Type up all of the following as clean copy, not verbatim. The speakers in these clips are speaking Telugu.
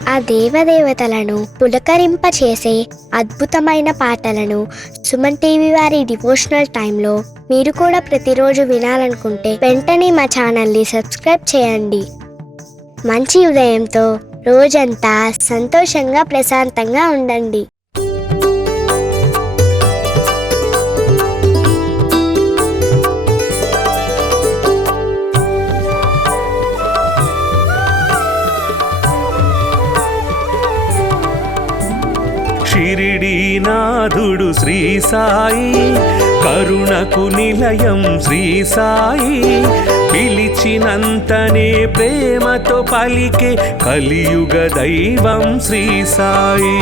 ఆ దేవదేవతలను పులకరింపచేసే అద్భుతమైన పాటలను సుమన్ టీవీ వారి డివోషనల్ టైంలో మీరు కూడా ప్రతిరోజు వినాలనుకుంటే వెంటనే మా ఛానల్ని సబ్స్క్రైబ్ చేయండి. మంచి ఉదయంతో రోజంతా సంతోషంగా ప్రశాంతంగా ఉండండి. షిరిడీనాథుడు శ్రీ సాయి, కరుణకు నిలయం శ్రీ సాయి, పిలిచినంతనే ప్రేమతో పలికే కలియుగ దైవం శ్రీ సాయి.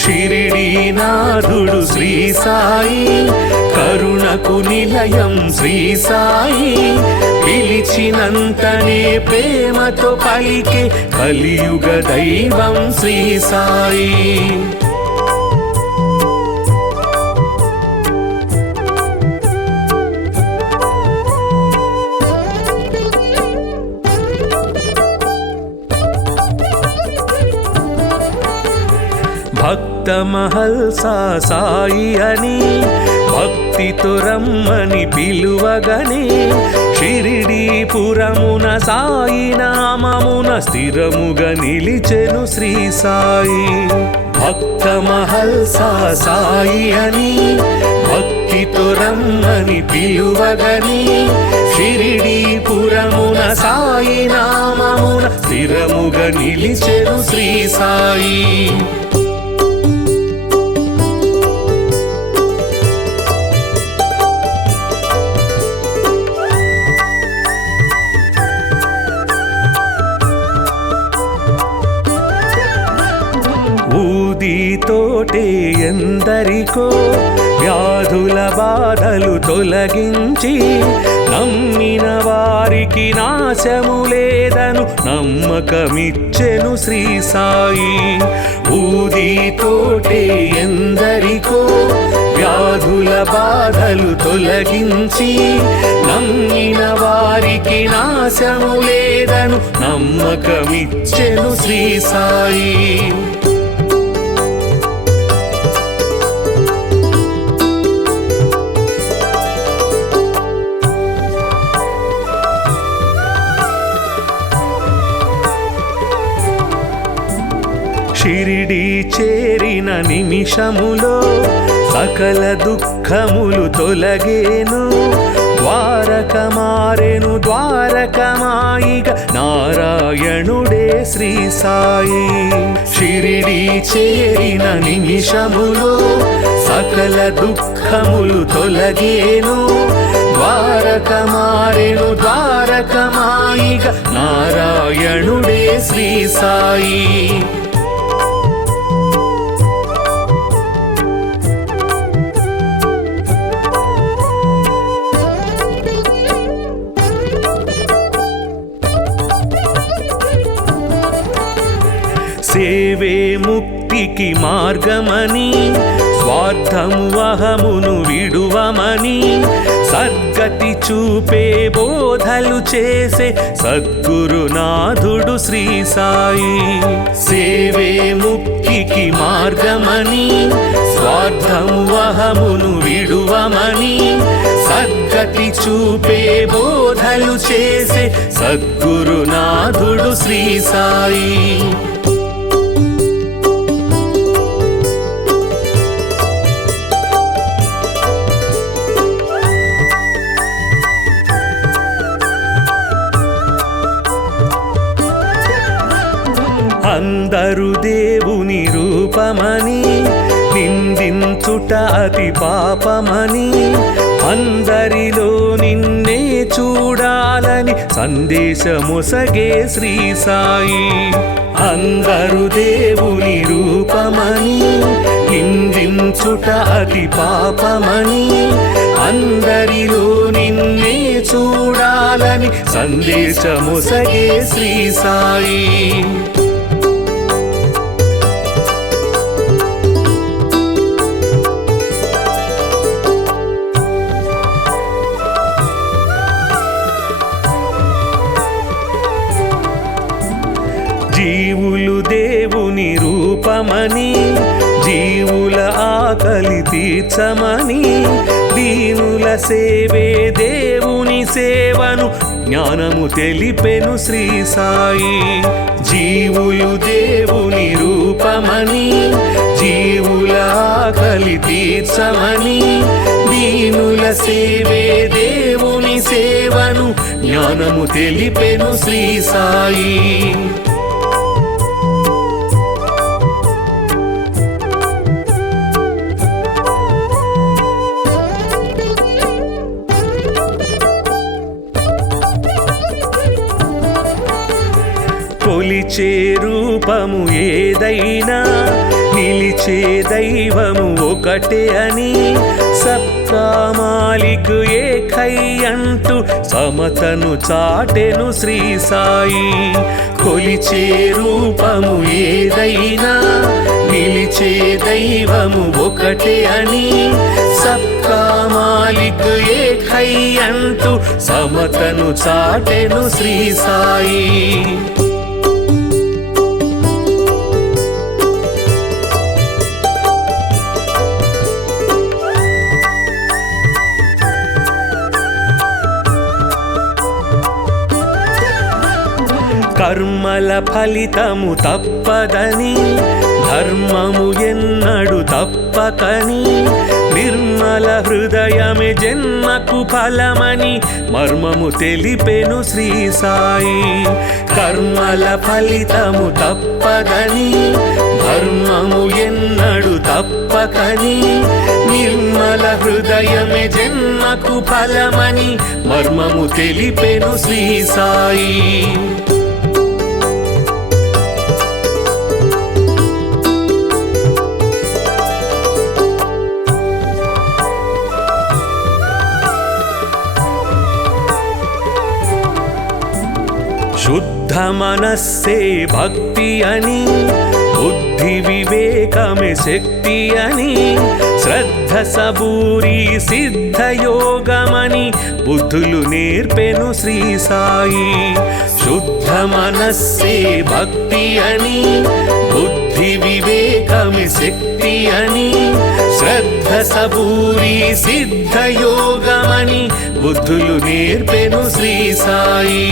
షిరిడీనాథుడు శ్రీ సాయి, కరుణకు నిలయం శ్రీ సాయి, పిలిచినంతనే ప్రేమతో పలికే కలియుగ దైవం శ్రీ సాయి. భక్త మహల్సా సాయి అని భక్తితో రమ్మని పిలువగనే, షిరిడీపురమున సాయి నామమున స్థిరముగా నిలిచెను శ్రీ సాయి. భక్త మహల్సా సాయి అని భక్తితో రమ్మని పిలువగనే, షిరిడీపురమున సాయి నామమున స్థిరముగా నిలిచెను శ్రీ సాయి. ఊదితోటే ఎందరికో వ్యాధుల బాధలు తొలగించి, నమ్మిన వారికి నాశము లేదను నమ్మకమిచ్చెను శ్రీ సాయి. ఊదితోటే ఎందరికో వ్యాధుల బాధలు తొలగించి, నమ్మిన వారికి నాశము లేదను నమ్మకమిచ్చెను శ్రీ సాయి. షిరిడీ చేరిన నిమిషములో సకల దుఃఖములు తొలగేను, ద్వారక మారెను ద్వారకమాయిగ నారాయణుడే శ్రీ సాయి. షిరిడీ చేరిన నిమిషములో సకల దుఃఖములు తొలగేను, ద్వారక మారెను ద్వారకమాయిగ నారాయణుడే శ్రీ సాయి. సేవే ముక్తికి మార్గమని, స్వార్థము అహమును విడువమని, సద్గతి చూపే బోధలు చేసే సద్గురునాథుడు శ్రీ సాయి. సేవే ముక్తికి మార్గమని, స్వార్థము అహమును విడువమని, సద్గతి చూపే బోధలు చేసే సద్గురునాథుడు శ్రీ సాయి. అందరు దేవుని రూపమని నిందించుట అతి పాపమని, అందరిలో నిన్నే చూడాలని సందేశమొసగే శ్రీ సాయి. అందరు దేవుని రూపమని నిందించుట అతి పాపమని, అందరిలో నిన్నే చూడాలని సందేశమొసగే శ్రీ సాయి. జీవులు దేవుని రూపమని జీవుల ఆకలి తీర్చమని దీనుల సేవే దేవుని సేవను జ్ఞానము తెలిపెను శ్రీ సాయి. జీవులు దేవుని రూపమని జీవుల ఆకలి తీర్చమని దీనుల సేవే దేవుని సేవను జ్ఞానము తెలిపెను శ్రీ సాయి. కొలిచే రూపము ఏదైనా నిలిచే దైవము ఒకటే అని సబ్కా మాలిక్ ఏకై అంటూ సమతను చాటెను శ్రీ సాయి. కొలిచే రూపము ఏదైనా నిలిచే దైవము ఒకటే అని సబ్కా మాలిక్ ఏకై అంటూ సమతను చాటెను శ్రీ సాయి. కర్మల ఫలితము తప్పదని ధర్మము ఎన్నడు తప్పకని నిర్మల హృదయమే జన్మకు ఫలమని మర్మము తెలిపెను శ్రీ సాయి. కర్మల ఫలితము తప్పదని ధర్మము ఎన్నడు తప్పకని నిర్మల హృదయమే జన్మకు ఫలమని మర్మము తెలిపెను శ్రీ సాయి. శుద్ధ మనస్సే భక్తి అని బుద్ధి వివేకమే శక్తి అని శ్రద్ధ సబూరి సిద్ధ యోగమని బుద్ధులు నేర్పెను శ్రీ సాయి. శుద్ధ మనస్సే భక్తి అని బుద్ధి వివేకమే శక్తి అని శ్రద్ధ సబూరి సిద్ధ యోగమని బుద్ధులు నేర్పెను శ్రీ సాయి.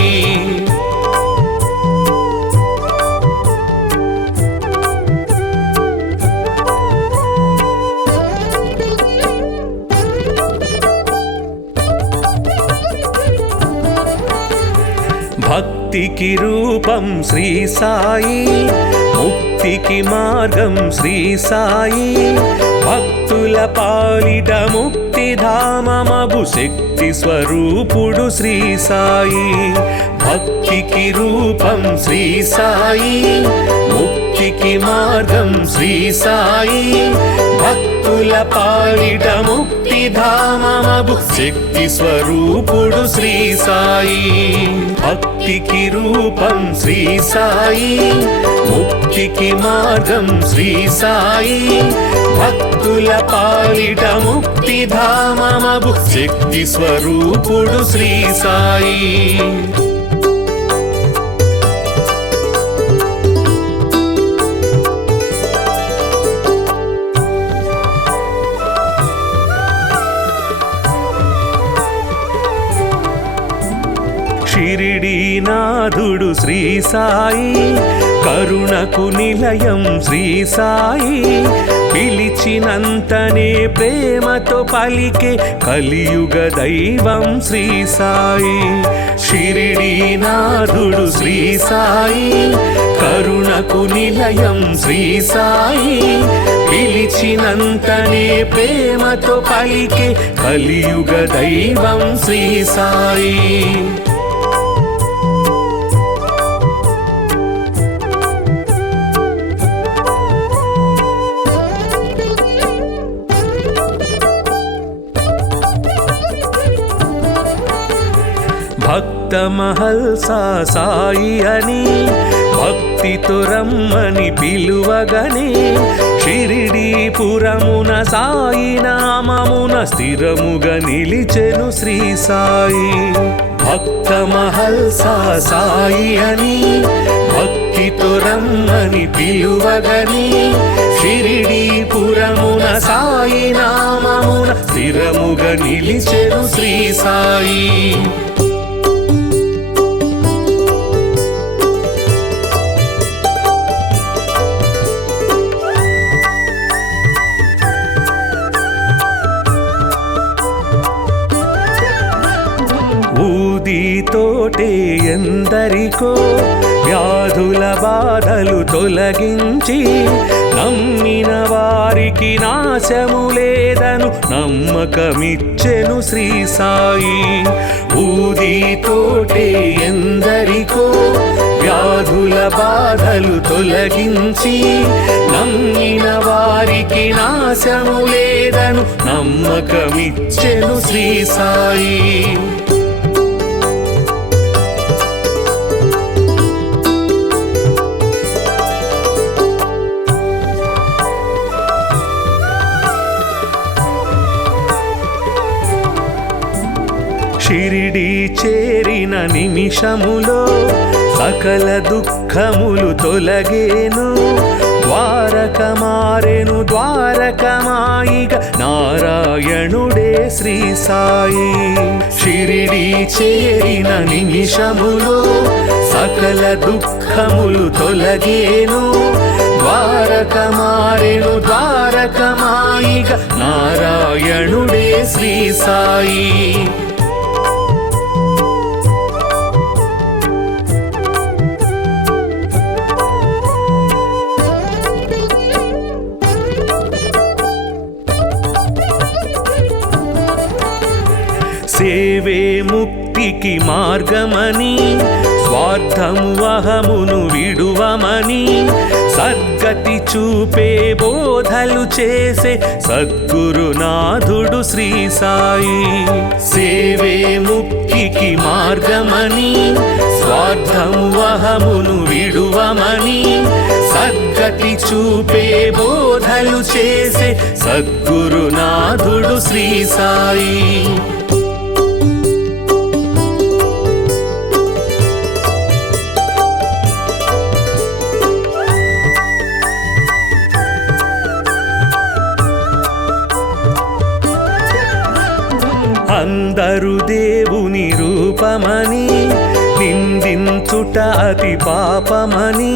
భక్తికి రూపం శ్రీ సాయి ముక్తికి మార్గం శ్రీ సాయి భక్తుల పాలిట ముక్తిధామమగు శక్తి స్వరూపుడు శ్రీ సాయి. భక్తికి రూపం శ్రీ సాయి ముక్తికి మార్గం శ్రీ సాయి భక్తుల పాలిట ముక్తిధామమగు శక్తి స్వరూపుడు శ్రీ సాయి. భక్తికి రూపం శ్రీ సాయి ముక్తికి మార్గం శ్రీ సాయి భక్తుల పాలిట ముక్తిధామమగు శక్తి స్వరూపుడు శ్రీ సాయి. షిరిడీనాథుడు శ్రీ సాయి కరుణకు నిలయం శ్రీ సాయి పిలిచినంతనే ప్రేమతో పలికే కలియుగ దైవం శ్రీ సాయి. షిరిడీనాథుడు శ్రీ సాయి కరుణకు నిలయం శ్రీ సాయి పిలిచినంతనే ప్రేమతో పలికే కలియుగ దైవం శ్రీ సాయి. భక్త మహల్సా సాయి అని భక్తితో రమ్మని పిలువగనే షిరిడీపురమున సాయి నామమున స్థిరముగా నిలిచెను శ్రీ సాయి. భక్త మహల్సా సాయి అని భక్తితో రమ్మని పిలువగని షిరిడీపురమున సాయి నామమున స్థిరముగా నిలిచెను శ్రీ సాయి. ఊదితోటే ఎందరికో వ్యాధుల బాధలు తొలగించి నమ్మిన వారికి నాశము లేదను నమ్మకమిచ్చెను శ్రీ సాయి. ఊదితోటే ఎందరికో వ్యాధుల బాధలు తొలగించి నమ్మిన వారికి నాశము లేదను నమ్మకమిచ్చెను శ్రీ సాయి. షిరిడి చేరిన నిమిషములో సకల దుఃఖములు తొలగేను. ద్వారక మారెను ద్వారకమాయిగ నారాయణుడే శ్రీ సాయి. షిరిడి చేరిన నిమిషములో సకల దుఃఖములు తొలగేను. ద్వారక మారెను ద్వారకమాయిగ నారాయణుడే శ్రీ సాయి. సేవే ముక్తికి మార్గమని స్వార్థము అహమును విడువమని సద్గతి చూపే బోధలు చేసే సద్గురునాథుడు శ్రీ సాయి. సేవే ముక్తికి మార్గమని స్వార్థము అహమును విడువమని సద్గతి చూపే బోధలు చేసే సద్గురునాథుడు శ్రీ సాయి. అందరు దేవుని రూపమని నిందించుట అతి పాపమని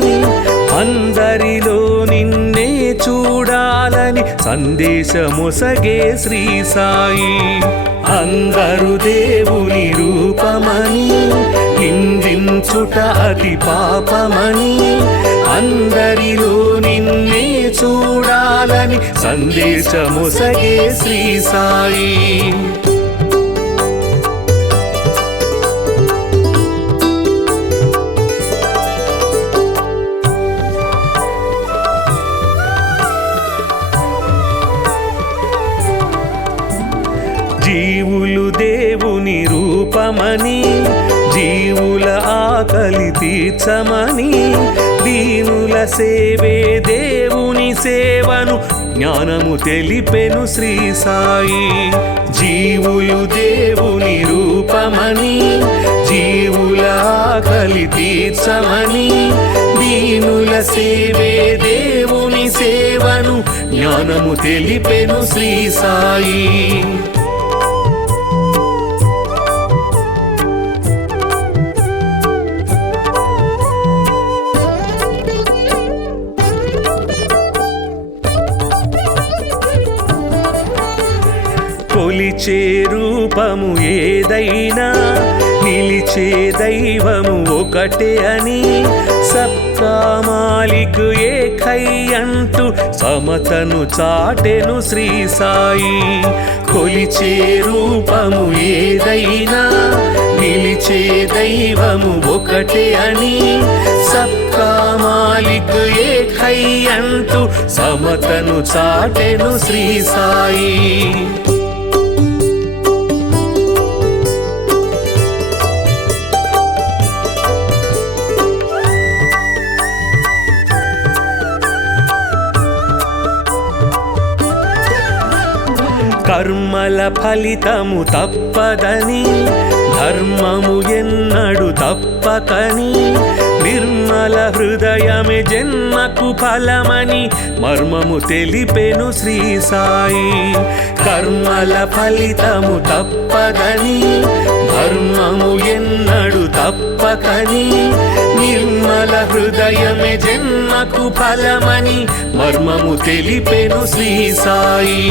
అందరిలో నిన్నే చూడాలని సందేశమొసగే శ్రీ సాయి. అందరు దేవుని రూపమని నిందించుట అతి పాపమని అందరిలో నిన్నే చూడాలని సందేశమొసగే శ్రీ సాయి. జీవులు దేవుని రూపమని జీవుల ఆకలి తీర్చమని దీనుల సేవే దేవుని సేవను జ్ఞానము తెలిపెను శ్రీ సాయి. జీవులు దేవుని రూపమని జీవుల ఆకలి తీర్చమని దీనుల సేవే దేవుని సేవను జ్ఞానము తెలిపెను శ్రీ సాయి. కొలిచే రూపము ఏదైనా నిలిచే దైవము ఒకటే అని సబ్కా మాలిక్ ఏకై అంటూ సమతను చాటెను శ్రీ సాయి. కొలిచే రూపము ఏదైనా నిలిచే దైవము ఒకటే అని సబ్కా మాలిక్ ఏకై అంటూ సమతను చాటెను శ్రీ సాయి. కర్మల ఫలితము తప్పదని ధర్మము ఎన్నడు తప్పకని నిర్మల హృదయమే జన్మకు ఫలమని మర్మము తెలిపెను శ్రీ సాయి. కర్మల ఫలితము తప్పదని ధర్మము ఎన్నడు తప్పకని నిర్మల హృదయమే జన్మకు ఫలమని మర్మము తెలిపెను శ్రీ సాయి.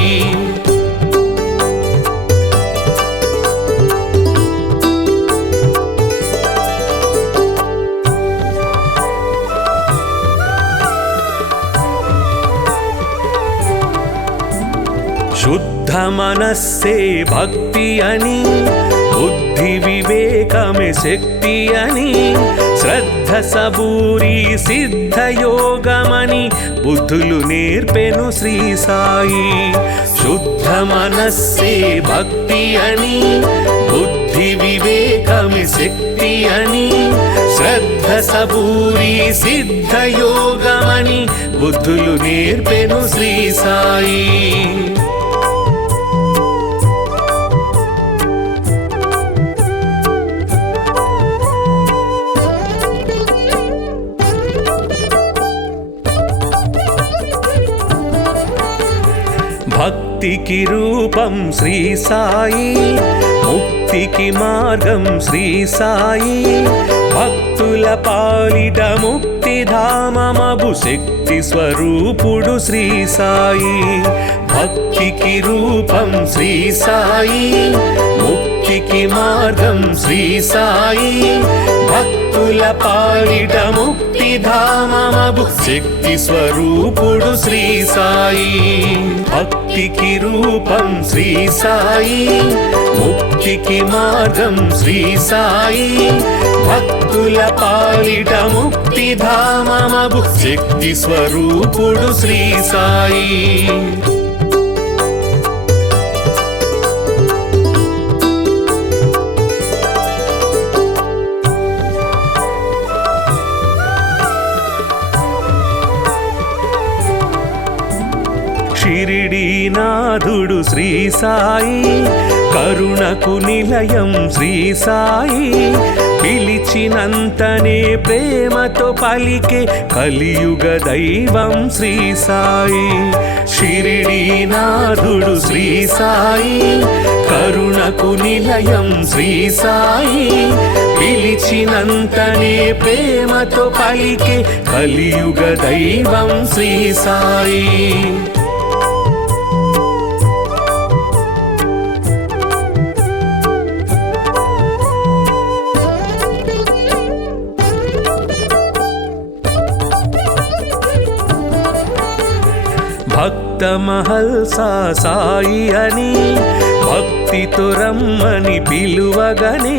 శుద్ధ మనస్సే భక్తి అని బుద్ధి వివేకమే శక్తి అని శ్రద్ధ సబూరి సిద్ధ యోగమని బుద్ధులు నేర్పెను శ్రీ సాయి. శుద్ధ మనస్సే భక్తి అని బుద్ధి వివేకమే శక్తి అని శ్రద్ధ సబూరి సిద్ధ యోగమని బుద్ధులు నేర్పెను శ్రీ సాయి. భక్తికి రూపం శ్రీ సాయి, ముక్తికి మార్గం శ్రీ సాయి. భక్తుల పాలిట ముక్తి ధామమగు శక్తి స్వరూపుడు శ్రీ సాయి. భక్తికి రూపం శ్రీ సాయి, ముక్తికి మార్గం శ్రీ సాయి. భక్తుల పాలిట ముక్తి ధామమగు శక్తి స్వరూపుడు శ్రీ సాయి. భక్తికి రూపం శ్రీ సాయి, ముక్తికి మార్గం శ్రీ సాయి. భక్తుల పాలిట ముక్తి ధామమగు శక్తి స్వరూపుడు శ్రీ సాయి. షిరిడీనాథుడు శ్రీ సాయి, కరుణకు నిలయం శ్రీ సాయి. పిలిచినంతనే ప్రేమతో పలికే కలియుగ దైవం శ్రీ సాయి. షిరిడీనాథుడు శ్రీ సాయి, కరుణకు నిలయం శ్రీ సాయి. పిలిచినంతనే ప్రేమతో పలికే కలియుగ దైవం శ్రీ సాయి. భక్త మహల్సా సాయి అని భక్తితో రమ్మని పిలువగనే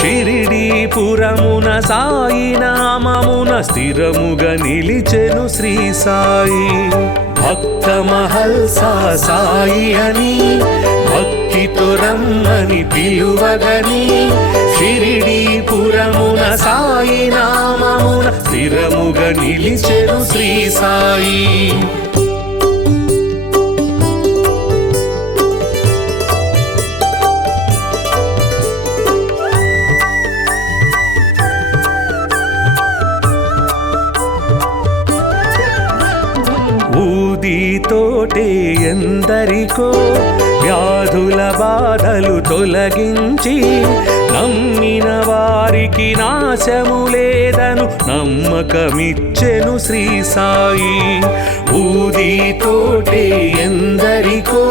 షిరిడీపురమున సాయి నామమున స్థిరముగా నిలిచెను శ్రీ సాయి. భక్త మహల్సా సాయి అని భక్తితో రమ్మని పిలువగనే షిరిడీపురమున సాయి నామమున స్థిరముగా నిలిచెను శ్రీ సాయి. ఊదితోటే ఎందరికో వ్యాధుల బాధలు తొలగించి నమ్మిన వారికి నాశము లేదను నమ్మకమిచ్చెను శ్రీ సాయి. ఊదితోటే ఎందరికో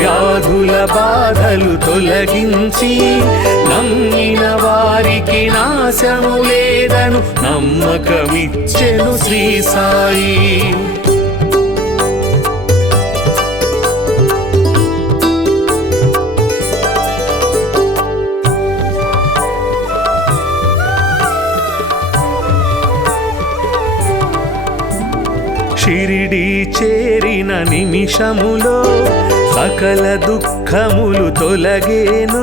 వ్యాధుల బాధలు తొలగించి నమ్మిన వారికి నాశము లేదను నమ్మకమిచ్చెను శ్రీ సాయి. షిరిడీ చేరిన నిమిషములో సకల దుఃఖములు తొలగేను.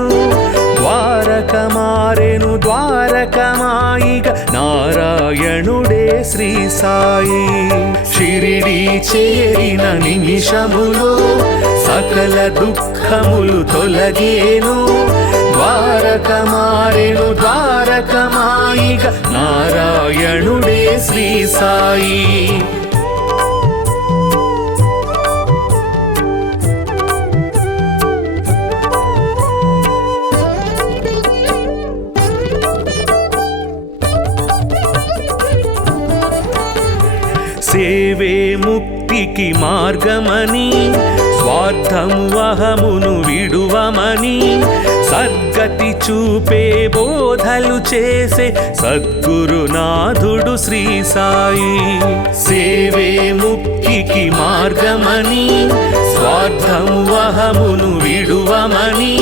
ద్వారక మారెను ద్వారకమాయిగ నారాయణుడే శ్రీ సాయి. షిరిడి చేరిన నిమిషములో సకల దుఃఖములు తొలగేను. ద్వారక మారెను ద్వారకమాయిగ నారాయణుడే శ్రీ సాయి. సేవే ముక్తికి మార్గమని స్వార్థము అహమును విడువమని సద్గతి చూపే బోధలు చేసే సద్గురునాథుడు శ్రీ సాయి. సేవే ముక్తికి మార్గమని స్వార్థము అహమును విడువమని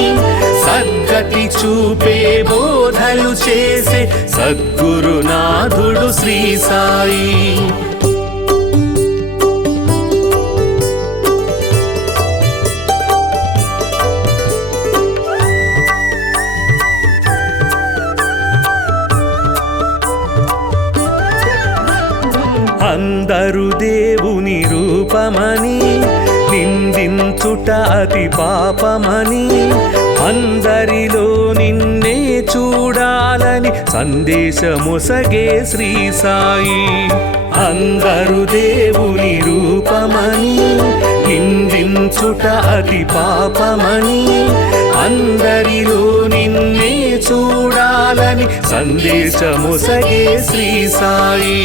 సద్గతి చూపే బోధలు చేసే సద్గురునాథుడు శ్రీ సాయి. అందరు దేవుని రూపమని నిందించుట అతి పాపమని అందరిలో నిన్నే చూడాలని సందేశమొసగే శ్రీ సాయి. అందరు దేవుని రూపమని నిందించుట అతి పాపమని అందరిలో నిన్నే చూడాలని సందేశమొసగే శ్రీ సాయి.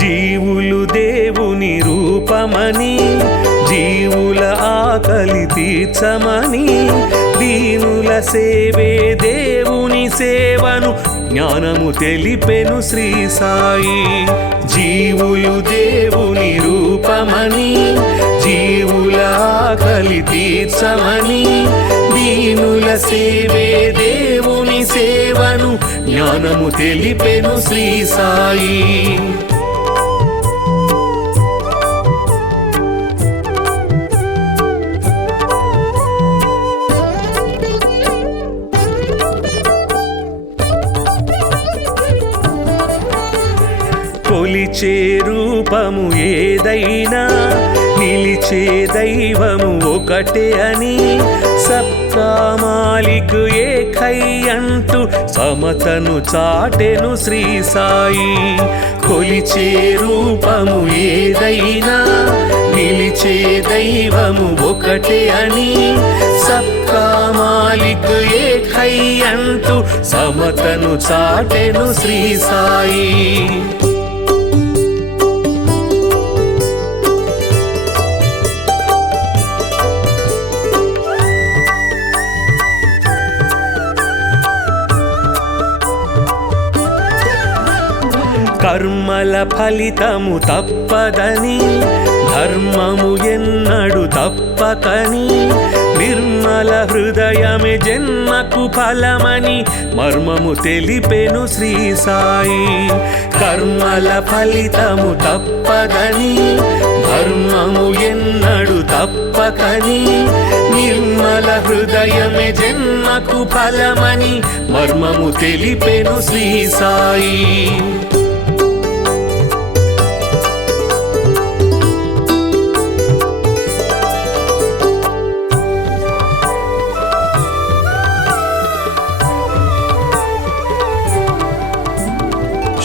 జీవులు దేవుని రూపమని జీవుల ఆకలి తీర్చమని దీనుల సేవే దేవుని సేవను జ్ఞానము తెలిపెను శ్రీ సాయి. జీవులు దేవుని రూపమని జీవుల ఆకలి తీర్చమని దీనుల సేవే దేవుని సేవను జ్ఞానము తెలిపెను శ్రీ సాయి. కొలిచే రూపము ఏదైనా నిలిచే దైవము ఒకటే అని సబ్కా మాలిక్ ఏకై అంటూ సమతను చాటెను శ్రీ సాయి. కొలిచే రూపము ఏదైనా నిలిచే దైవము ఒకటే అని సబ్కా మాలిక్ ఏకై అంటూ సమతను చాటెను శ్రీ సాయి. కర్మల ఫలితము తప్పదని ధర్మము ఎన్నడు తప్పకని నిర్మల హృదయమే జన్మకు ఫలమని మర్మము తెలిపెను శ్రీ సాయి. కర్మల ఫలితము తప్పదని ధర్మము ఎన్నడు తప్పకని నిర్మల హృదయమే జన్మకు ఫలమని మర్మము తెలిపెను శ్రీ సాయి.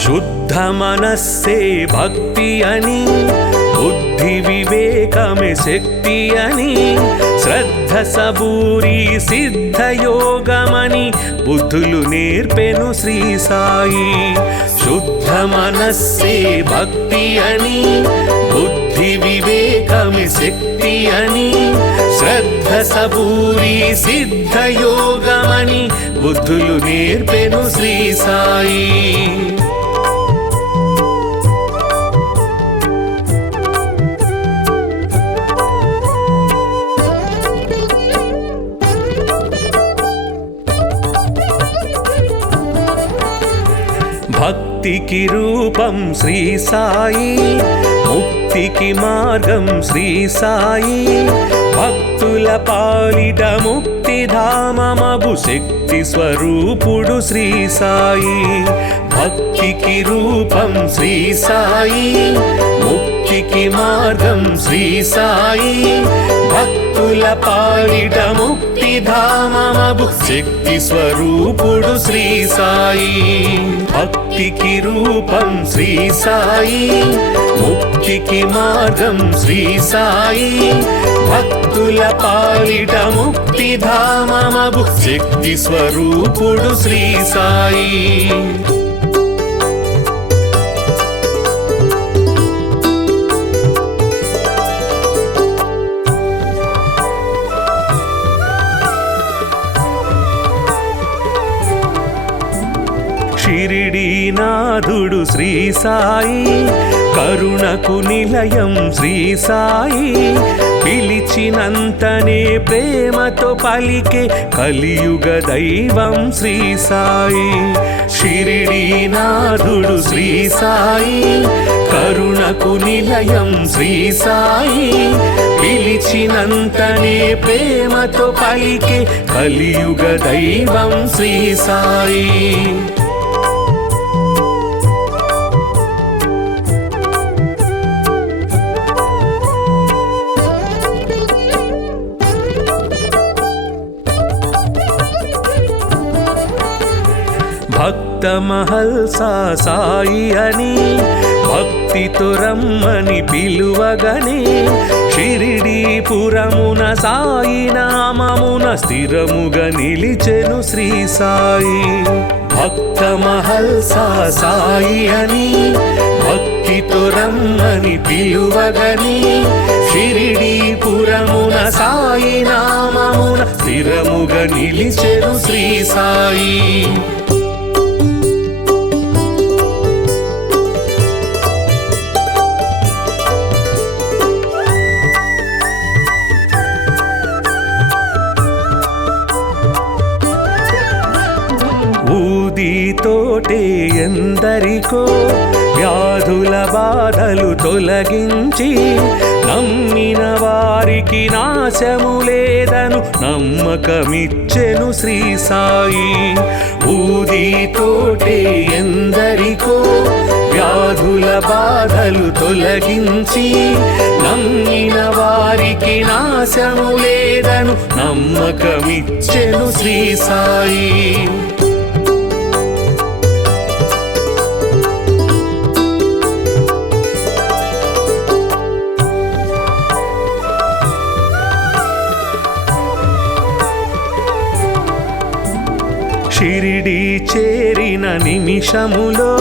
శుద్ధ మనస్సే భక్తి అని బుద్ధి వివేకమే శక్తి అని శ్రద్ధ సబూరి సిద్ధయోగమని బుద్ధులు నేర్పెను శ్రీ సాయి. శుద్ధ మనస్సే భక్తి అని బుద్ధి వివేకమే శక్తి అని శ్రద్ధ సబూరి సిద్ధయోగమని బుద్ధులు నేర్పెను శ్రీ సాయి. భక్తికి రూపం శ్రీ సాయి, ముక్తికి మార్గం శ్రీ సాయి, భక్తుల పాలిట ముక్తిధామమగు శక్తి స్వరూపుడు శ్రీ సాయి. భక్తికి రూపం శ్రీ సాయి, ముక్తికి మార్గం శ్రీ సాయి, భక్తుల పాలిట ముక్తిధామమగు శక్తి స్వరూపుడు శ్రీ సాయి. భక్తికి రూపం శ్రీ సాయి, ముక్తికి మార్గం శ్రీ సాయి, భక్తుల పాలిట ముక్తిధామమగు శక్తి స్వరూపుడు శ్రీ సాయి. షిరిడీనాథుడు శ్రీ సాయి, కరుణకు నిలయం శ్రీ సాయి, పిలిచినంతనే ప్రేమతో పలికే కలియుగ దైవం శ్రీ సాయి. షిరిడీనాథుడు శ్రీ సాయి, కరుణకు నిలయం శ్రీ సాయి, పిలిచినంతనే ప్రేమతో పలికే కలియుగ దైవం శ్రీ సాయి. భక్త మహల్సా సాయి అని భక్తితో రమ్మని పిలువగనే, షిరిడీపురమున సాయి నామమున స్థిరముగా నిలిచెను శ్రీ సాయి. భక్త మహల్సా సాయి అని భక్తితో రమ్మని పిలువగనే, షిరిడీపురమున సాయి నామమున స్థిరముగా నిలిచెను శ్రీ సాయి. ఊదితోటే ఎందరికో వ్యాధుల బాధలు తొలగించి, నమ్మిన వారికి నాశము లేదను నమ్మకమిచ్చెను శ్రీ సాయి. ఊదితోటే ఎందరికో వ్యాధుల బాధలు తొలగించి, నమ్మిన వారికి నాశము లేదను నమ్మకమిచ్చెను శ్రీ సాయి. షిరిడీ చేరిన నిమిషములో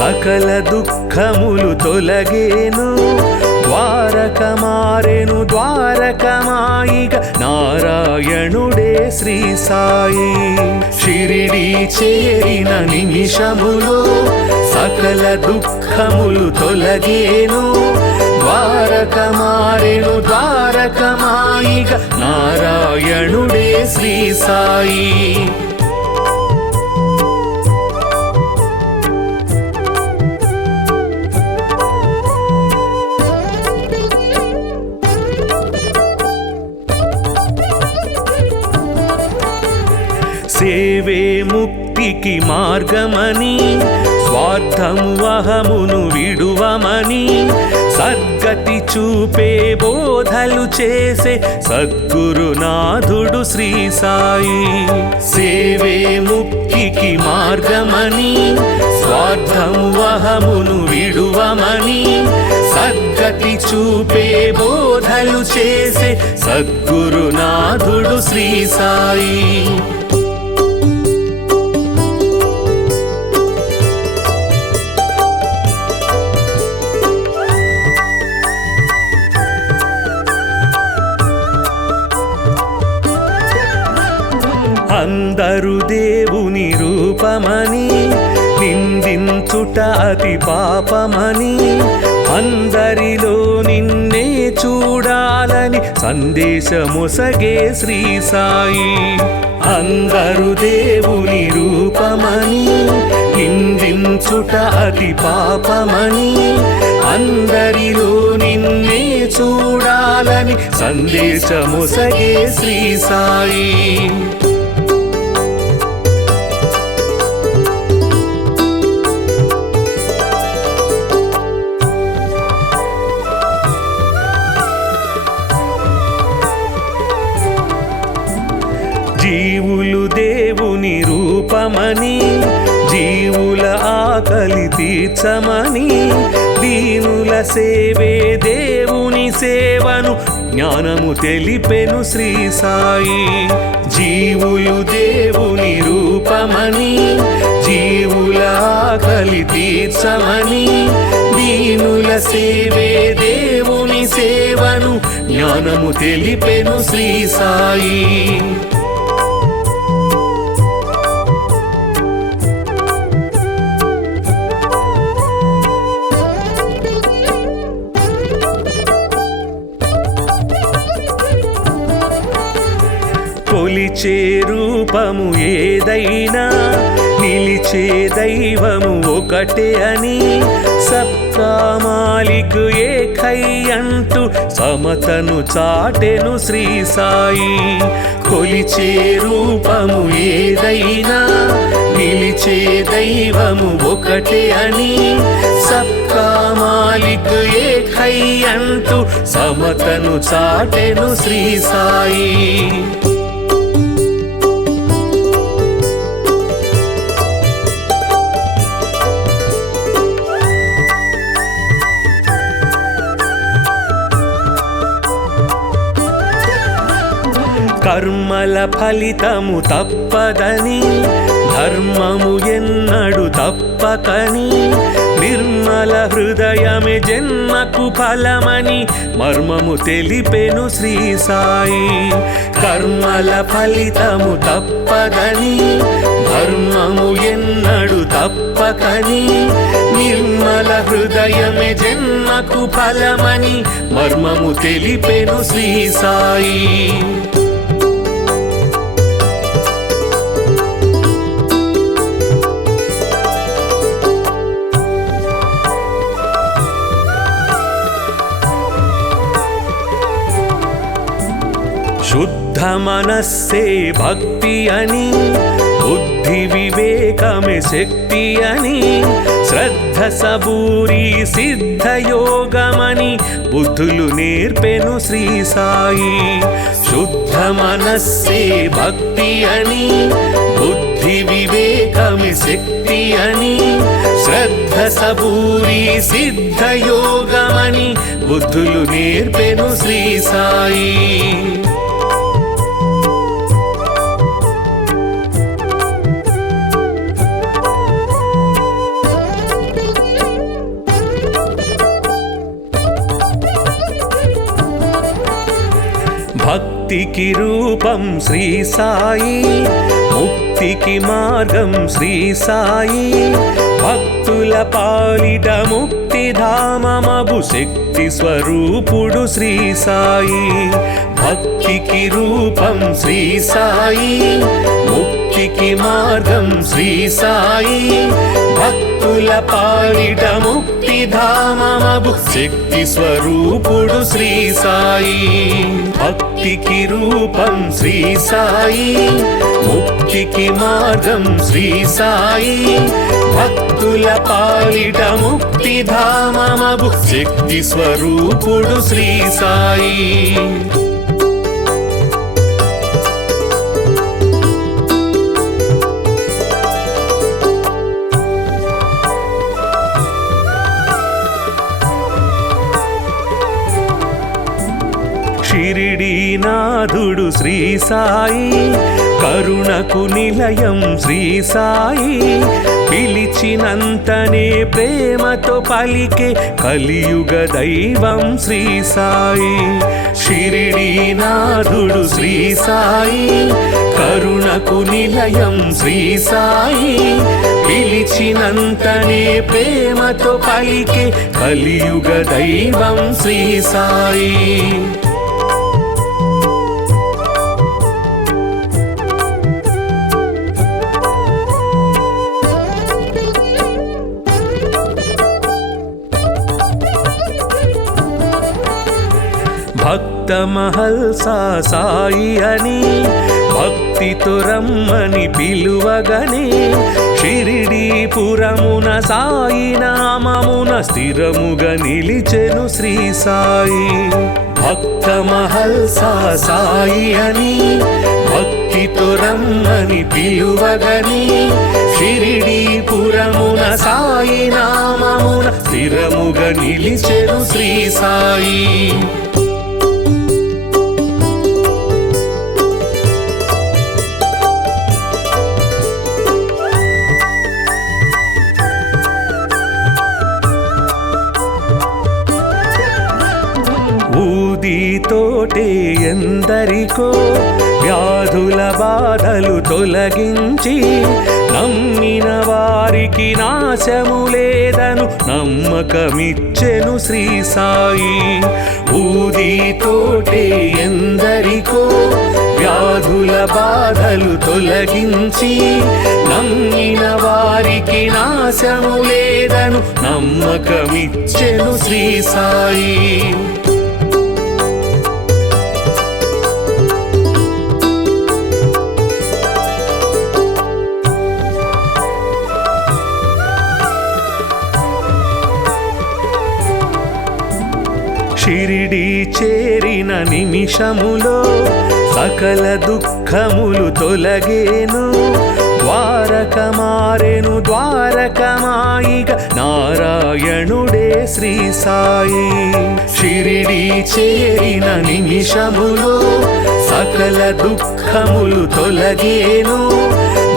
సకల దుఃఖములు తొలగేను, ద్వారక మారెను ద్వారకమాయిగ నారాయణుడే శ్రీ సాయి. షిరిడీ చేరిన నిమిషములో సకల దుఃఖములు తొలగేను, ద్వారక మారెను ద్వారకమాయిగ నారాయణుడే శ్రీ సాయి. సేవే ముక్తికి మార్గమని, స్వార్థము అహమును విడువమని, సద్గతి చూపే బోధలు చేసే సద్గురునాథుడు శ్రీ సాయి. సేవే ముక్తికి మార్గమని, స్వార్థము అహమును విడువమని, సద్గతి చూపే బోధలు చేసే సద్గురునాథుడు శ్రీ సాయి. అందరు దేవుని రూపమని నిందించుట అతి పాపమని, అందరిలో నిన్నే చూడాలని సందేశమొసగే శ్రీ సాయి. అందరు దేవుని రూపమని నిందించుట అతి పాపమని అందరిలో నిన్నే చూడాలని సందేశమొసగే శ్రీ సాయి. జీవులు దేవుని రూపమని జీవుల ఆకలి తీర్చమని దీనుల సేవే దేవుని సేవను జ్ఞానము తెలిపెను శ్రీ సాయి. జీవులు దేవుని రూపమని జీవుల ఆకలి తీర్చమని దీనుల సేవే దేవుని సేవను జ్ఞానము తెలిపెను శ్రీ సాయి. కొలిచే రూపము ఏదైనా నిలిచే దైవము ఒకటే అని సబ్కా మాలిక్ ఏకై అంటూ సమతను చాటెను శ్రీ సాయి. కొలిచే రూపము ఏదైనా నిలిచే దైవము ఒకటే అని సబ్కా మాలిక్ ఏకై అంటూ సమతను చాటెను శ్రీ సాయి. కర్మల ఫలితము తప్పదని ధర్మము ఎన్నడు తప్పకని నిర్మల హృదయమే జన్మకు ఫలమని మర్మము తెలిపెను శ్రీ సాయి. కర్మల ఫలితము తప్పదని ధర్మము ఎన్నడు తప్పకని నిర్మల హృదయమే జన్మకు ఫలమని మర్మము తెలిపెను శ్రీ సాయి. శుద్ధ మనస్సే భక్తి అని బుద్ధి వివేకమే శక్తి అని శ్రద్ధ సబూరి సిద్ధ యోగమని బుద్ధులు నేర్పెను శ్రీ సాయి. శుద్ధ మనస్సే భక్తి అని బుద్ధి వివేకమే శక్తి అని శ్రద్ధ సబూరి సిద్ధ యోగమని బుద్ధులు నేర్పెను శ్రీ సాయి. భక్తికి రూపం శ్రీ సాయి, ముక్తికి మార్గం శ్రీ సాయి. భక్తుల పాలిట ముక్తి ధామమగు శక్తి స్వరూపుడు శ్రీ సాయి. భక్తికి రూపం శ్రీ సాయి, ముక్తికి మార్గం శ్రీ సాయి. భక్తుల పాలిట ముక్తి ధామమగు శక్తి స్వరూపుడు శ్రీ సాయి. భక్తికి రూపం శ్రీ సాయి, ముక్తికి మార్గం శ్రీ సాయి. భక్తుల పాలిట ముక్తి ధామమగు శక్తి స్వరూపుడు శ్రీ సాయి. షిరిడీనాథుడు శ్రీ సాయి, కరుణకు నిలయం శ్రీ సాయి. పిలిచినంతనే ప్రేమతో పలికే కలియుగ దైవం శ్రీ సాయి. షిరిడీనాథుడు శ్రీ సాయి, కరుణకు నిలయం శ్రీ సాయి. పిలిచినంతనే ప్రేమతో పలికే కలియుగ దైవం శ్రీ సాయి. భక్త మహల్సా సాయి అని భక్తితో రమ్మని పిలువగనే షిరిడీపురమున సాయి నామమున స్థిరముగా నిలిచెను శ్రీ సాయి. భక్త మహల్సా సాయి అని భక్తితో రమ్మని పిలువగని షిరిడీపురమున సాయి నామమున స్థిరముగా నిలిచెను శ్రీ సాయి. ఊదితోటే ఎందరికో వ్యాధుల బాధలు తొలగించి నమ్మిన వారికి నాశము లేదను నమ్మకమిచ్చెను శ్రీ సాయి. ఊదితోటే ఎందరికో వ్యాధుల బాధలు తొలగించి నమ్మిన వారికి నాశము లేదను నమ్మకమిచ్చెను శ్రీ సాయి. షిరిడి చేరిన నిమిషములో సకల దుఃఖములు తొలగేను. ద్వారక మారెను ద్వారకమాయిగా నారాయణుడే శ్రీ సాయి. షిరిడి చేరిన నిమిషములో సకల దుఃఖములు తొలగేను.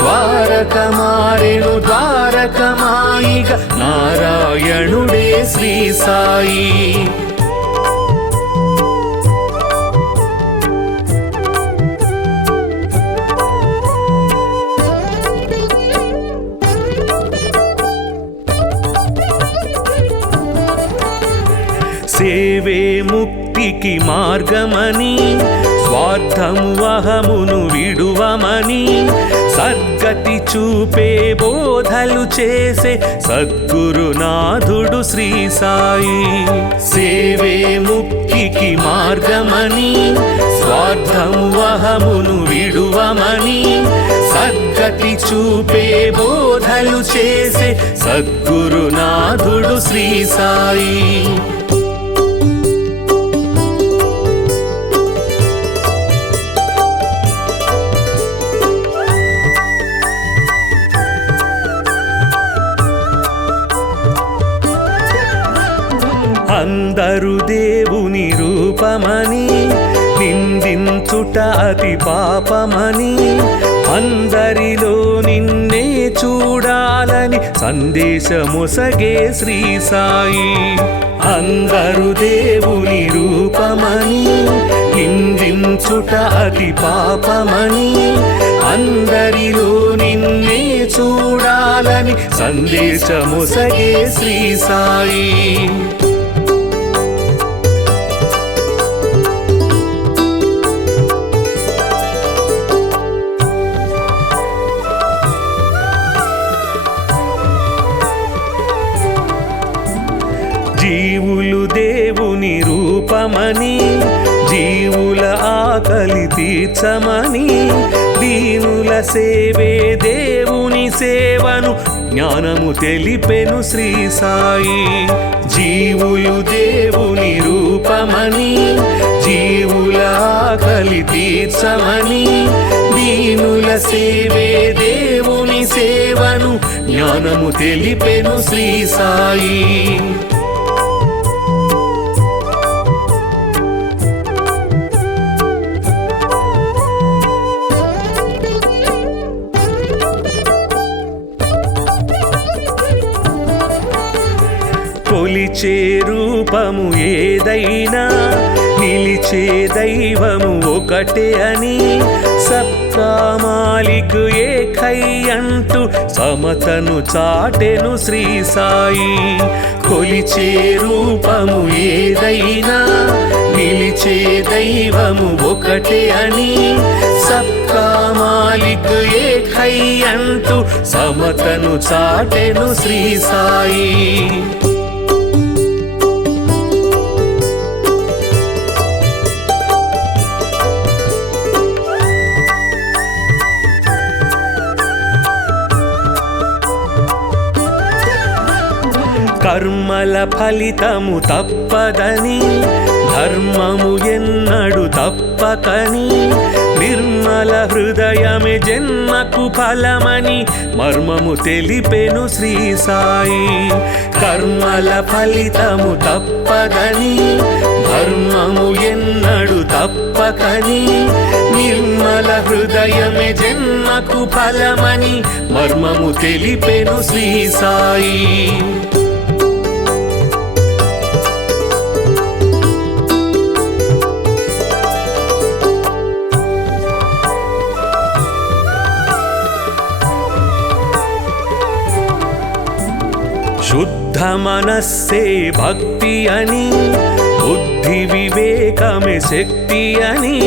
ద్వారక మారెను ద్వారకమాయిగా నారాయణుడే శ్రీ సాయి. సేవే ముక్తికి మార్గమని స్వార్థము అహమును విడువమని సద్గతి చూపే బోధలు చేసే సద్గురునాథుడు శ్రీ సాయి. సేవే ముక్తికి మార్గమని స్వార్థము అహమును విడువమని సద్గతి చూపే బోధలు చేసే సద్గురునాథుడు శ్రీ సాయి. అందరు దేవుని రూపమని నిందించుట అతి పాపమని అందరిలో నిన్నే చూడాలని సందేశమొసగే శ్రీ సాయి. అందరు దేవుని రూపమని నిందించుట అతి పాపమని అందరిలో నిన్నే చూడాలని సందేశమొసగే శ్రీ సాయి. జీవులు దేవుని రూపమని జీవుల ఆకలి తీర్చమని దీనుల సేవే దేవుని సేవను జ్ఞానము తెలిపెను శ్రీ సాయి. జీవులు దేవుని రూపమని జీవుల ఆకలి తీర్చమని దీనుల సేవే దేవుని సేవను జ్ఞానము తెలిపెను శ్రీ సాయి. కొలిచే రూపము ఏదైనా నిలిచే దైవము ఒకటే అని సబ్కా మాలిక్ ఏకై అంటూ సమతను చాటెను శ్రీ సాయి. కొలిచే రూపము ఏదైనా నిలిచే దైవము ఒకటే అని సబ్కా మాలిక్ ఏకై అంటూ సమతను చాటెను శ్రీ సాయి. కర్మల ఫలితము తప్పదని ధర్మము ఎన్నడు తప్పకని నిర్మల హృదయమే జన్మకు ఫలమని మర్మము తెలిపెను శ్రీ సాయి. కర్మల ఫలితము తప్పదని ధర్మము ఎన్నడు తప్పకని నిర్మల హృదయమే జన్మకు ఫలమని మర్మము తెలిపెను శ్రీ సాయి. శుద్ధ మనస్సే భక్తి అని బుద్ధి వివేకమే శక్తి అని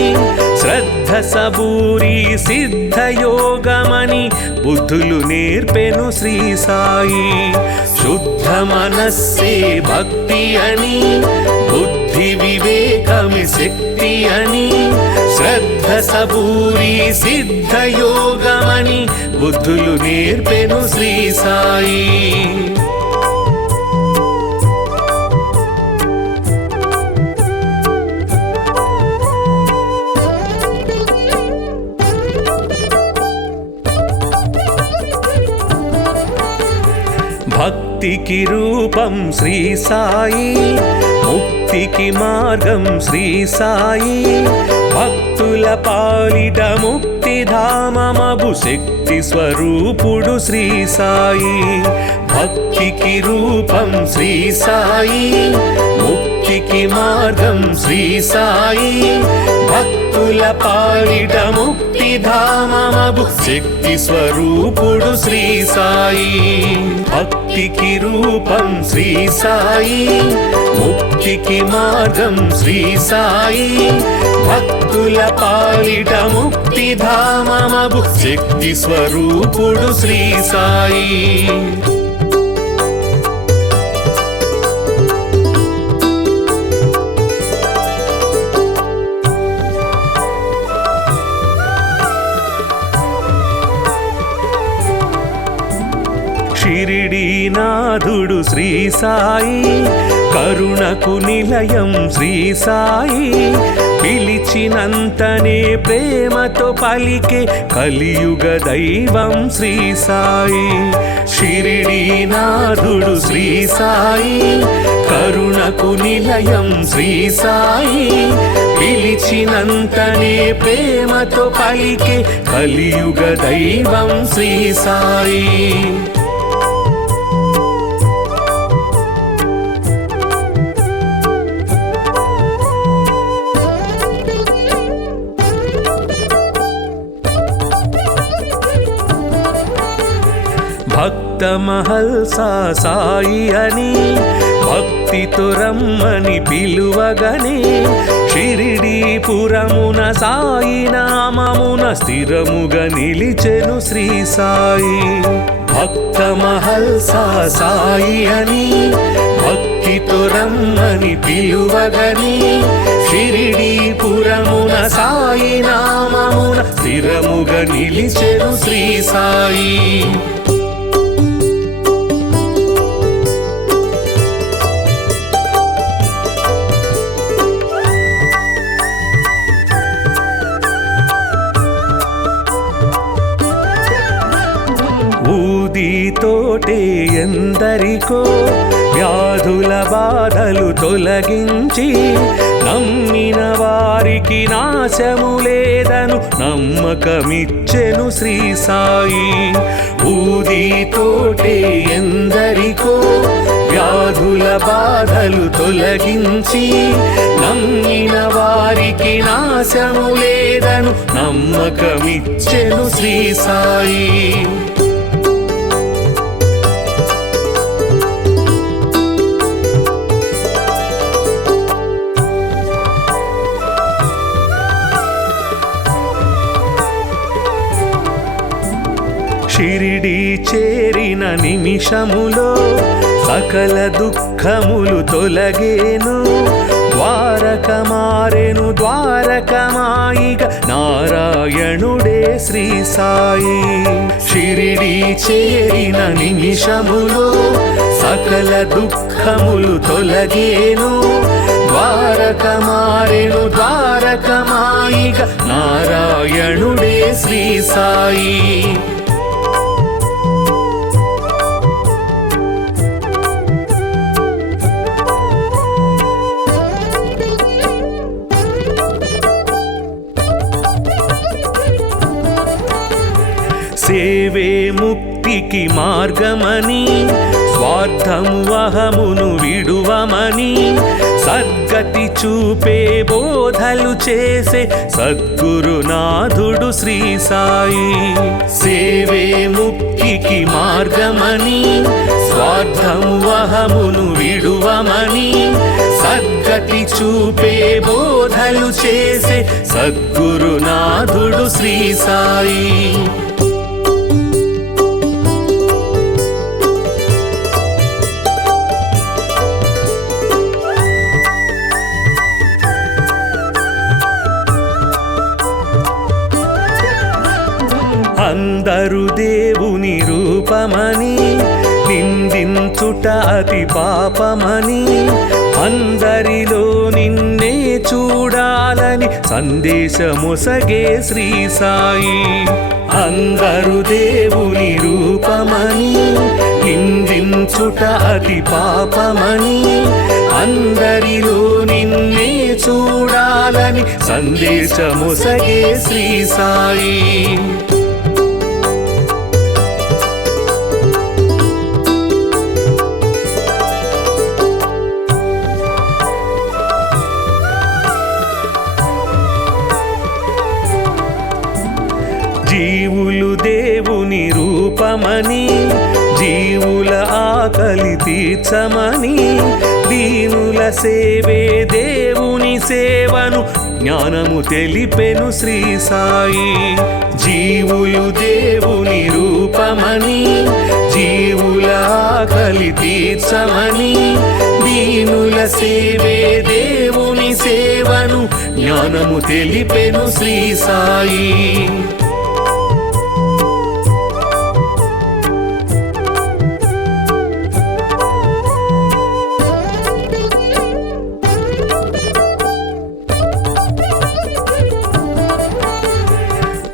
శ్రద్ధ సబూరి సిద్ధయోగమని బుద్ధులు నేర్పెను శ్రీ సాయి. శుద్ధ మనస్సే భక్తి అని బుద్ధి వివేకమే శక్తి అని శ్రద్ధ సబూరి సిద్ధయోగమని బుద్ధులు నేర్పెను శ్రీ సాయి. భక్తికి రూపం శ్రీ సాయి, ముక్తికి మార్గం శ్రీ సాయి. భక్తుల పాలిట ముక్తిధామమగు శక్తి స్వరూపుడు శ్రీ సాయి. భక్తికి రూపం శ్రీ సాయి, ముక్తికి మార్గం శ్రీ సాయి. భక్తుల పాలిట ముక్తిధామమగు శక్తి స్వరూపుడు శ్రీ సాయి. భక్తికి రూపం శ్రీ సాయి, ముక్తికి మార్గం శ్రీ సాయి. భక్తుల పాలిట ముక్తిధామమగు శక్తి స్వరూపుడు శ్రీ సాయి. షిరిడీనాథుడు శ్రీ సాయి, కరుణకు నిలయం శ్రీ సాయి. పిలిచినంతనే ప్రేమతో పలికే కలియుగ దైవం శ్రీ సాయి. షిరిడీనాథుడు శ్రీ సాయి, కరుణకు నిలయం శ్రీ సాయి. పిలిచినంతనే ప్రేమతో పలికే కలియుగ దైవం శ్రీ సాయి. భక్త మహల్సా సాయి అని భక్తితో రమ్మని పిలువగని షిరిడీపురమున సాయి నామమున స్థిరముగా నిలిచెను శ్రీ సాయి. భక్త మహల్సా సాయి అని భక్తితో రమ్మని పిలువగని షిరిడీపురమున సాయి నామమున స్థిరముగా నిలిచెను శ్రీ సాయి. ఊదితోటే ఎందరికో వ్యాధుల బాధలు తొలగించి నమ్మిన వారికి నాశము లేదను నమ్మకమిచ్చెను శ్రీ సాయి. ఊదితోటే ఎందరికో వ్యాధుల బాధలు తొలగించి నమ్మిన వారికి నాశము లేదను నమ్మకమిచ్చెను శ్రీ సాయి. షిరిడీ చేరిన నిమిషములో సకల దుఃఖములు తొలగేను. ద్వారక మారెను ద్వారకమాయిగ నారాయణుడే శ్రీ సాయి. షిరిడి చేరిన నిమిషములో సకల దుఃఖములు తొలగేను. ద్వారక మారెను ద్వారకమాయిగ నారాయణుడే శ్రీ సాయి. సేవే ముక్తికి మార్గమని స్వార్థము అహమును విడువమని సద్గతి చూపే బోధలు చేసే సద్గురునాథుడు శ్రీ సాయి. సేవే ముక్తికి మార్గమని స్వార్థము అహమును విడువమని సద్గతి చూపే బోధలు చేసే సద్గురునాథుడు శ్రీ సాయి. అందరు దేవుని రూపమని నిందించుట అతి పాపమని అందరిలో నిన్నే చూడాలని సందేశమొసగే శ్రీ సాయి. అందరు దేవుని రూపమని నిందించుట అతి పాపమని అందరిలో నిన్నే చూడాలని సందేశమొసగే శ్రీ సాయి. జీవులు దేవుని రూపమని జీవుల ఆకలి తీర్చమని దీనుల సేవే దేవుని సేవను జ్ఞానము తెలిపెను శ్రీ సాయి. జీవులు దేవుని రూపమని జీవుల ఆకలి తీర్చమని దీనుల సేవే దేవుని సేవను జ్ఞానము తెలిపెను శ్రీ సాయి.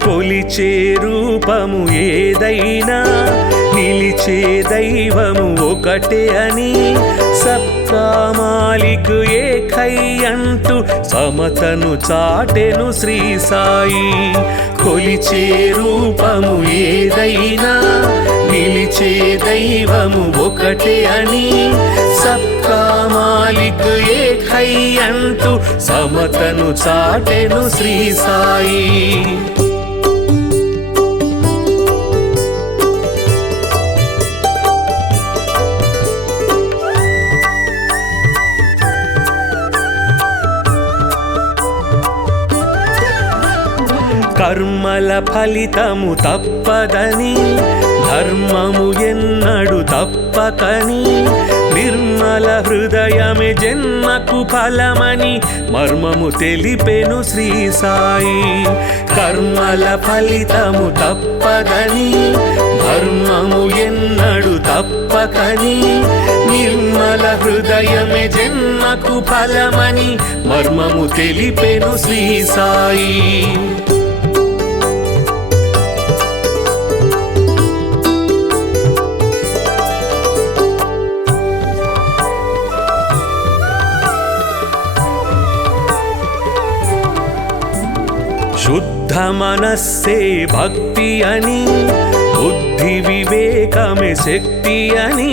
కొలిచే రూపము ఏదైనా నిలిచే దైవము ఒకటే అని సబ్కా మాలిక్ ఏకై అంటూ సమతను చాటెను శ్రీ సాయి. కొలిచే రూపము ఏదైనా నిలిచే దైవము ఒకటే అని సబ్కా మాలిక్ ఏకై అంటూ సమతను చాటెను శ్రీ సాయి. కర్మల ఫలితము తప్పదని ధర్మము ఎన్నడు తప్పకని నిర్మల హృదయమే జన్మకు ఫలమని మర్మము తెలిపెను శ్రీ సాయి. కర్మల ఫలితము తప్పదని ధర్మము ఎన్నడు తప్పకని నిర్మల హృదయమే జన్మకు ఫలమని మర్మము తెలిపెను శ్రీ సాయి. శుద్ధ మనస్సే భక్తి అని బుద్ధి వివేకమే శక్తి అని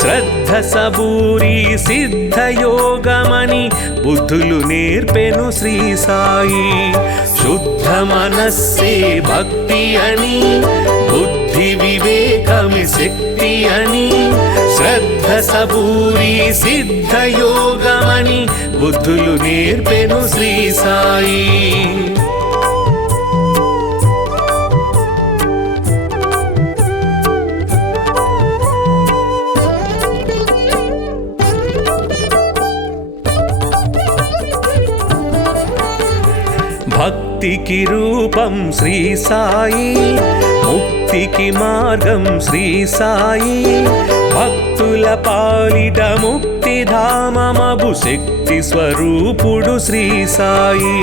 శ్రద్ధ సబూరి సిద్ధ యోగమని బుద్ధులు నేర్పెను శ్రీ సాయి. శుద్ధ మనస్సే భక్తి అని బుద్ధి వివేకమే శక్తి అని శ్రద్ధ సబూరి సిద్ధ యోగమని బుద్ధులు నేర్పెను శ్రీ సాయి. భక్తికి రూపం శ్రీ సాయి, ముక్తికి మార్గం శ్రీ సాయి, భక్తుల పాలిట ముక్తిధామమగు శక్తి స్వరూపుడు శ్రీ సాయి.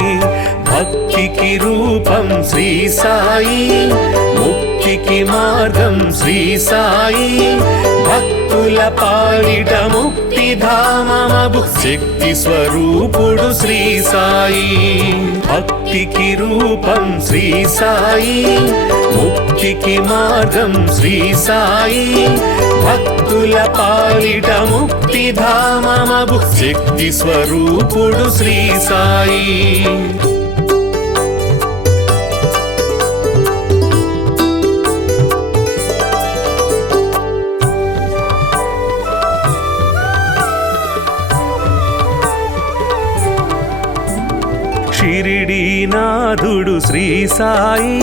భక్తికి రూపం శ్రీ సాయి, ముక్తికి మార్గం శ్రీ సాయి, భక్తుల పాలిట ముక్తిధామమగు శక్తి స్వరూపుడు శ్రీ సాయి. భక్తికి రూపం శ్రీ సాయి, ముక్తికి మార్గం శ్రీ సాయి, భక్తుల పాలిట ముక్తిధామమగు శక్తి స్వరూపుడు శ్రీ సాయి. షిరిడీనాథుడు శ్రీ సాయి,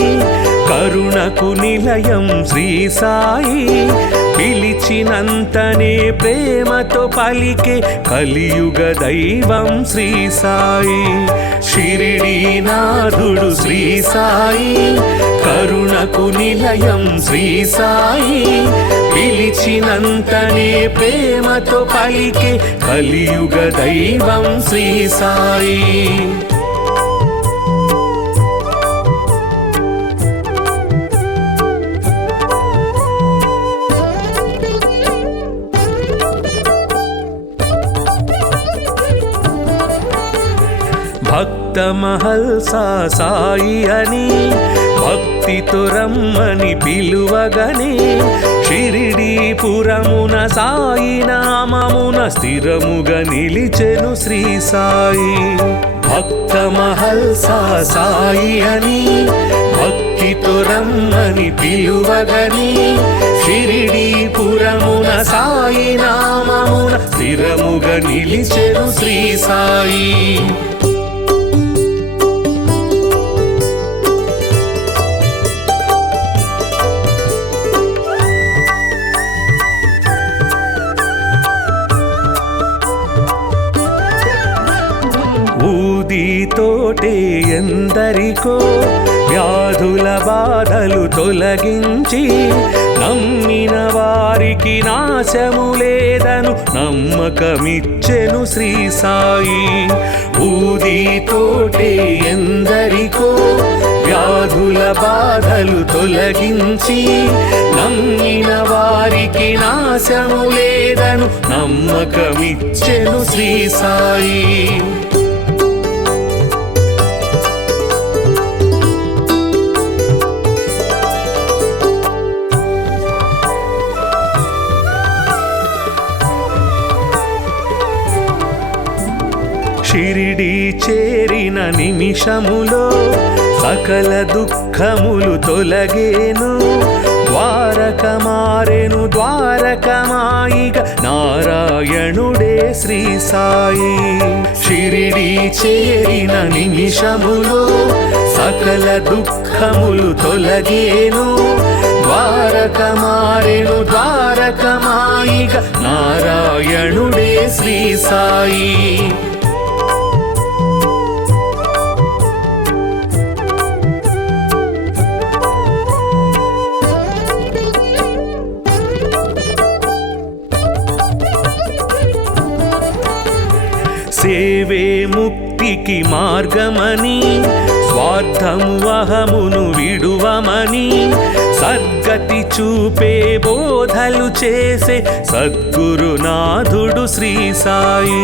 కరుణకు నిలయం శ్రీ సాయి, పిలిచినంతనే ప్రేమతో పలికే కలియుగ దైవం శ్రీ సాయి. షిరిడీనాథుడు శ్రీ సాయి, కరుణకు నిలయం శ్రీ సాయి, పిలిచినంతనే ప్రేమతో పలికే కలియుగ దైవం శ్రీ సాయి. భక్త మహల్సా సాయి అని భక్తితో రమ్మని పిలువగనే, షిరిడీపురమున సాయి నామమున స్థిరముగా నిలిచెను శ్రీ సాయి. భక్త మహల్సా సాయి అని భక్తితో రమ్మని పిలువగనే, షిరిడీపురమున సాయి నామమున స్థిరముగా నిలిచెను శ్రీ సాయి. ఊదితోటే ఎందరికో వ్యాధుల బాధలు తొలగించి, నమ్మిన వారికి నాశము లేదను నమ్మకమిచ్చెను శ్రీ సాయి. ఊదితోటే ఎందరికో వ్యాధుల బాధలు తొలగించి, నమ్మిన వారికి నాశము లేదను నమ్మకమిచ్చెను శ్రీ సాయి. షిరిడీ చేరిన నిమిషములో సకల దుఃఖములు తొలగేను, ద్వారక మారెను ద్వారకమాయిగ నారాయణుడే శ్రీ సాయి. షిరిడీ చేరిన నిమిషములో సకల దుఃఖములు తొలగేను, ద్వారక మారెను ద్వారకమాయిగ నారాయణుడే శ్రీ సాయి. సేవే ముక్తికి మార్గమని, స్వార్థము అహమును విడువమని, సద్గతి చూపే బోధలు చేసే సద్గురునాథుడు శ్రీ సాయి.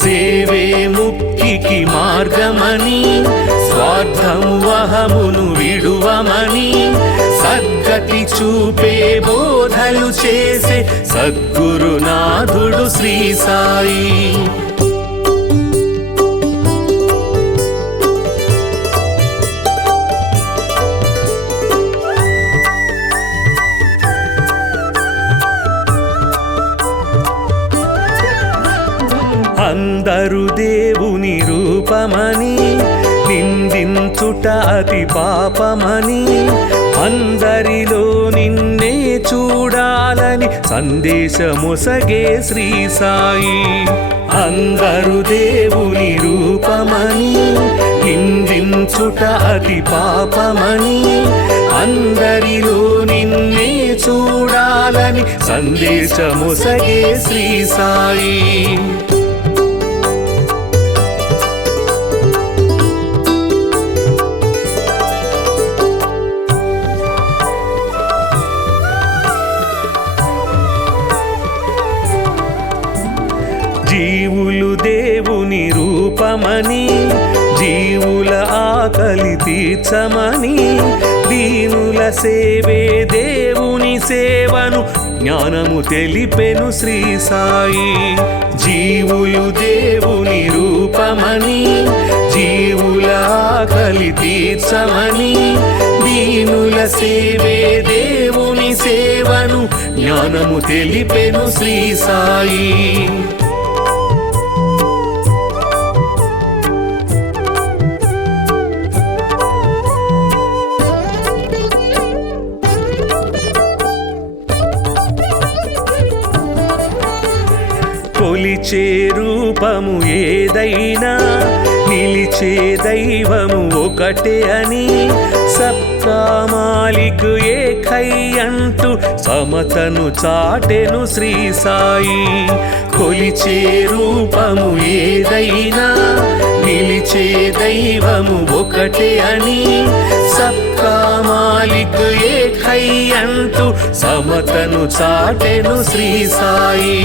సేవే ముక్తికి మార్గమని, స్వార్థము అహమును విడువమని, సద్గతి చూపే బోధలు చేసే సద్గురునాథుడు శ్రీ సాయి. అందరు దేవుని రూపమని నిందించుట అతి పాపమని, అందరిలో నిన్నే చూడాలని సందేశమొసగే శ్రీ సాయి. అందరు దేవుని రూపమని నిందించుట అతి పాపమని అందరిలో నిన్నే చూడాలని సందేశమొసగే శ్రీ సాయి. జీవులు దేవుని రూపమని జీవుల ఆకలి తీర్చమని దీనుల సేవే దేవుని సేవను జ్ఞానము తెలిపెను శ్రీ సాయి. జీవులు దేవుని రూపమని జీవుల ఆకలి తీర్చమని దీనుల సేవే దేవుని సేవను జ్ఞానము తెలిపెను శ్రీ సాయి. కొలిచే రూపము ఏదైనా నిలిచే దైవము ఒకటే అని సబ్కా మాలిక్ ఏకై అంటూ సమతను చాటెను శ్రీ సాయి. కొలిచే రూపము ఏదైనా నిలిచే దైవము ఒకటే అని సబ్కా మాలిక్ ఏకై అంటూ సమతను చాటెను శ్రీ సాయి.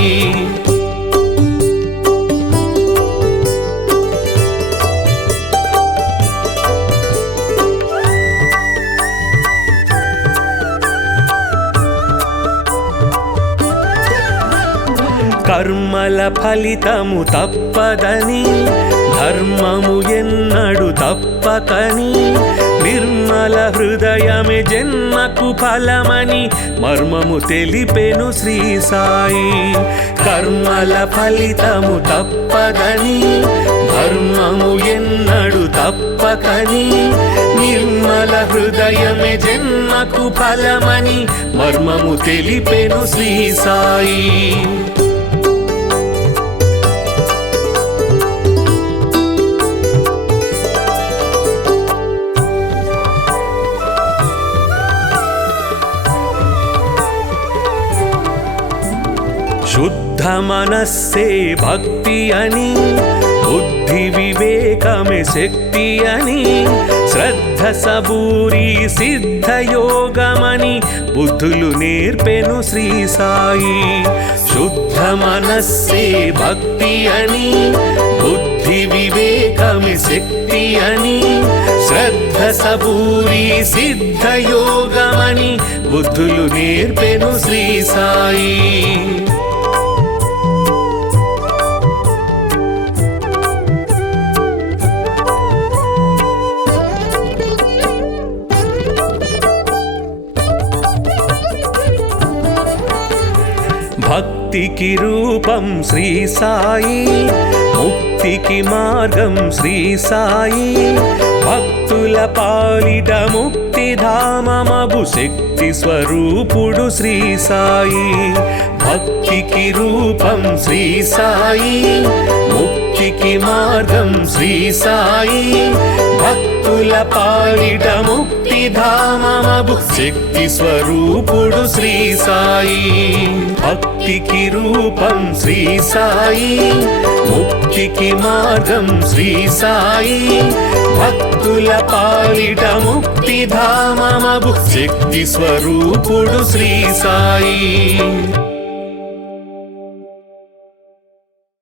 కర్మల ఫలితము తప్పదని ధర్మము ఎన్నడు తప్పకని నిర్మల హృదయమే జన్మకు ఫలమని మర్మము తెలిపెను శ్రీ సాయి. కర్మల ఫలితము తప్పదని ధర్మము ఎన్నడు తప్పకని నిర్మల హృదయమే జన్మకు ఫలమని మర్మము తెలిపెను శ్రీ సాయి. శుద్ధ మనస్సే భక్తి అని బుద్ధి వివేకమే శక్తి అని శ్రద్ధ సబూరి సిద్ధ యోగమని బుద్ధులు నేర్పెను శ్రీ సాయి. శుద్ధ మనస్సే భక్తి అని బుద్ధి వివేకమే శక్తి అని శ్రద్ధ సబూరి సిద్ధ యోగమని బుద్ధులు నేర్పెను శ్రీ సాయి. భక్తికి రూపం శ్రీ సాయి ముక్తికి మార్గం శ్రీ సాయి. భక్తుల పాలిట ముక్తి ధామమగు శక్తి స్వరూపుడు శ్రీ సాయి. భక్తికి రూపం శ్రీ సాయి ముక్తికి మార్గం శ్రీ సాయి. భక్తుల పాలిట ముక్తి ధామమగు శక్తి స్వరూపుడు శ్రీ సాయి. భక్తికి రూపం శ్రీ సాయి ముక్తికి మార్గం శ్రీ సాయి. భక్తుల పాలిట ముక్తి ధామమగు శక్తి స్వరూపుడు శ్రీ సాయి.